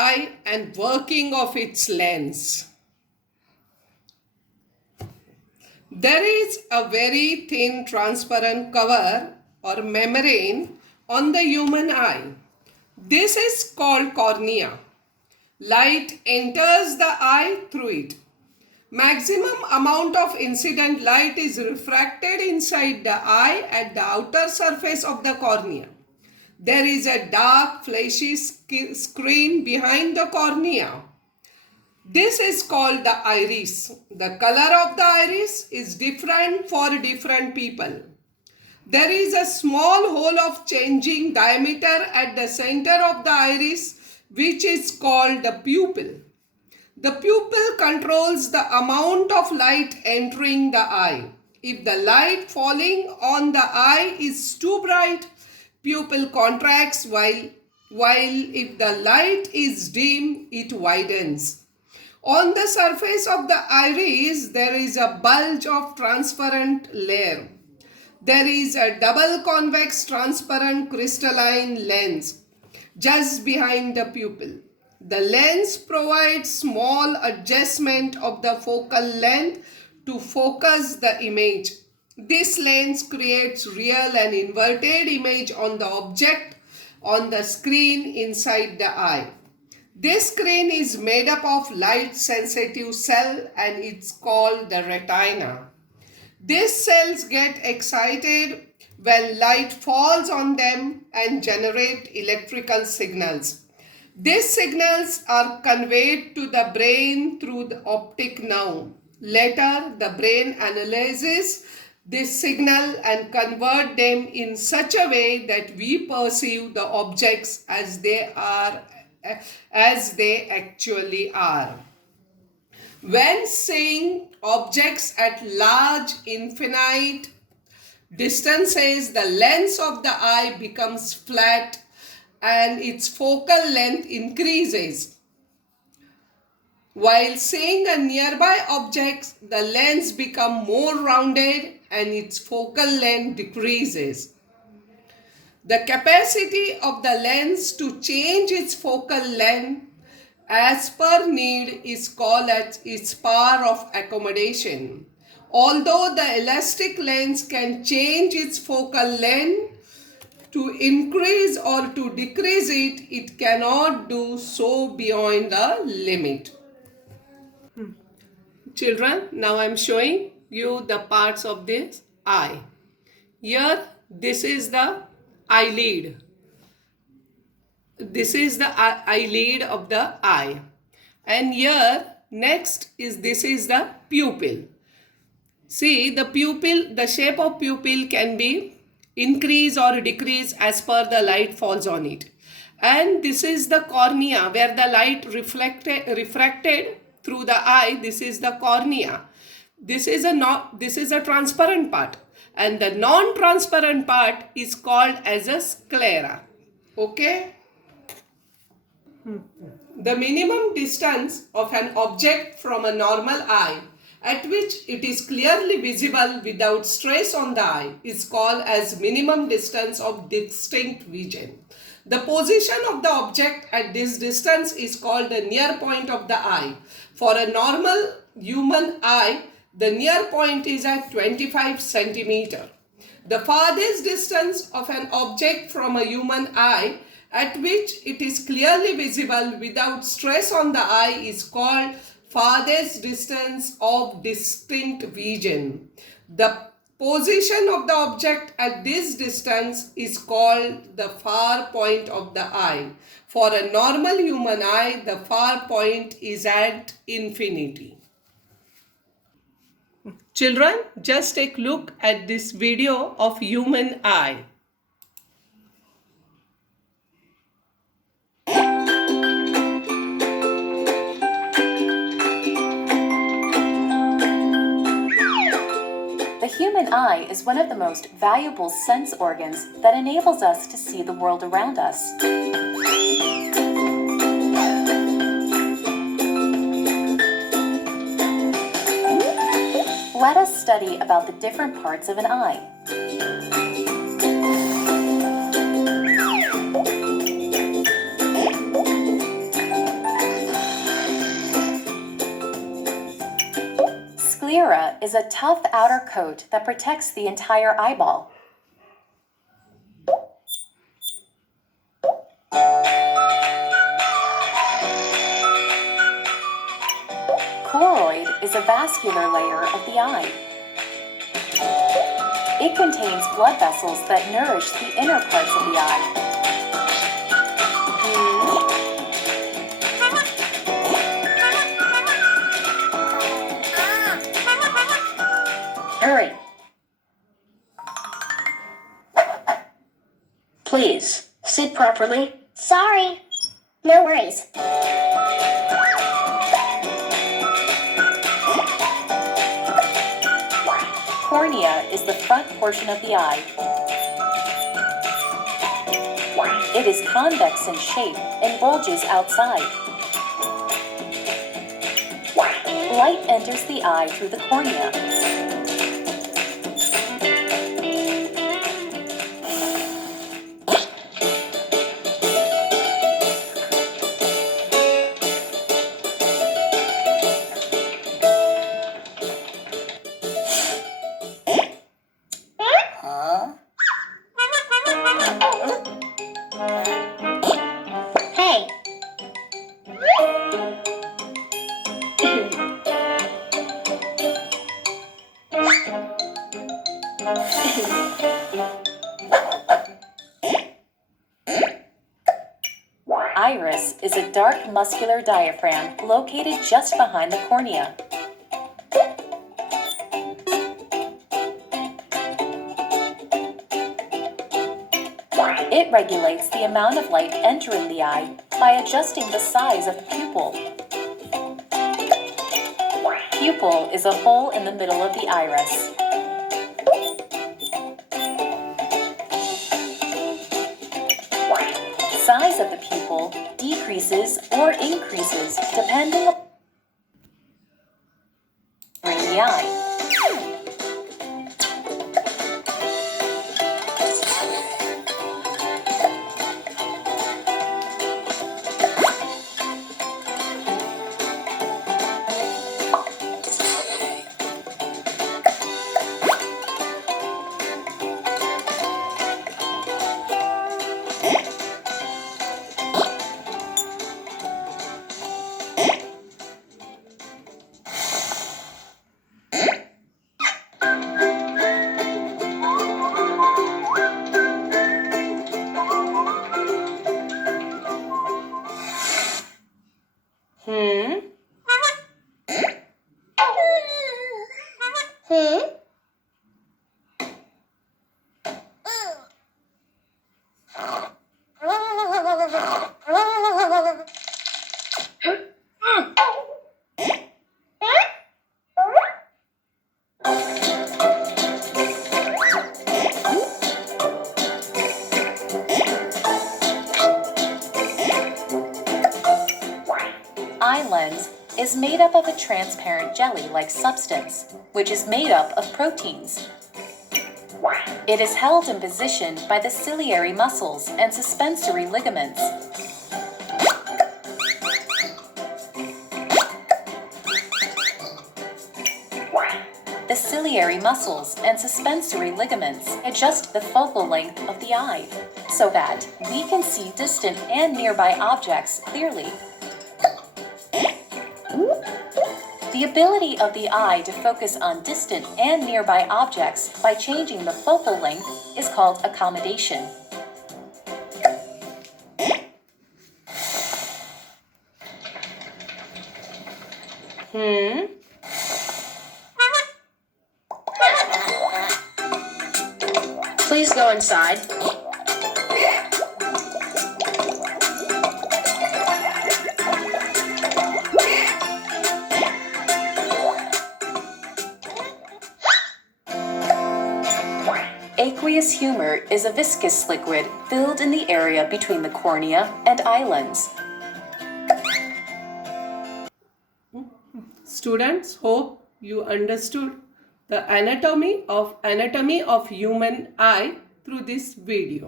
eye and working of its lens. There is a very thin transparent cover or membrane on the human eye. This is called cornea. Light enters the eye through it. Maximum amount of incident light is refracted inside the eye at the outer surface of the cornea. There is a dark fleshy screen behind the cornea. This is called the iris. The color of the iris is different for different people. There is a small hole of changing diameter at the center of the iris, which is called the pupil. The pupil controls the amount of light entering the eye. If the light falling on the eye is too bright, pupil contracts, while if the light is dim, it widens. On the surface of the iris, there is a bulge of transparent layer. There is a double convex transparent crystalline lens just behind the pupil. The lens provides small adjustment of the focal length to focus the image. This lens creates real and inverted image on the object on the screen inside the eye. This screen is made up of light sensitive cell and it's called the retina. These cells get excited when light falls on them and generate electrical signals. These signals are conveyed to the brain through the optic nerve. Later, the brain analyzes this signal and convert them in such a way that we perceive the objects as they actually are. When seeing objects at large infinite distances, the lens of the eye becomes flat and its focal length increases. While seeing a nearby object, the lens becomes more rounded and its focal length decreases. The capacity of the lens to change its focal length as per need is called as its power of accommodation. Although the elastic lens can change its focal length to increase or to decrease it, it cannot do so beyond a limit. Children, now I am showing you the parts of this eye. Here, this is the eyelid. This is the eyelid of the eye. And here, next this is the pupil. See, the pupil, the shape of pupil can be increase or decrease as per the light falls on it. And this is the cornea where the light refracted through the eye. This is the cornea. This is a transparent part, and the non-transparent part is called as a sclera. Okay? The minimum distance of an object from a normal eye at which it is clearly visible without stress on the eye is called as minimum distance of distinct vision. The position of the object at this distance is called the near point of the eye. For a normal human eye, the near point is at 25 centimeter. The farthest distance of an object from a human eye at which it is clearly visible without stress on the eye is called farthest distance of distinct vision. The position of the object at this distance is called the far point of the eye. For a normal human eye, the far point is at infinity. Children, just take a look at this video of human eye. The human eye is one of the most valuable sense organs that enables us to see the world around us. Let us study about the different parts of an eye. sclera is a tough outer coat that protects the entire eyeball. Choroid is a vascular layer of the eye. It contains blood vessels that nourish the inner parts of the eye. Hurry. Please, sit properly. Sorry. No worries. Cornea is the front portion of the eye. It is convex in shape and bulges outside. Light enters the eye through the cornea. Hey. Iris is a dark muscular diaphragm located just behind the cornea. It regulates the amount of light entering the eye by adjusting the size of the pupil. Pupil is a hole in the middle of the iris. Size of the pupil decreases or increases depending on the eye. Eye lens is made up of a transparent jelly-like substance, which is made up of proteins. It is held in position by the ciliary muscles and suspensory ligaments. The ciliary muscles and suspensory ligaments adjust the focal length of the eye so that we can see distant and nearby objects clearly. The ability of the eye to focus on distant and nearby objects by changing the focal length is called accommodation. Please go inside. Aqueous humor is a viscous liquid filled in the area between the cornea and eye lens. Students, hope you understood the anatomy of human eye through this video.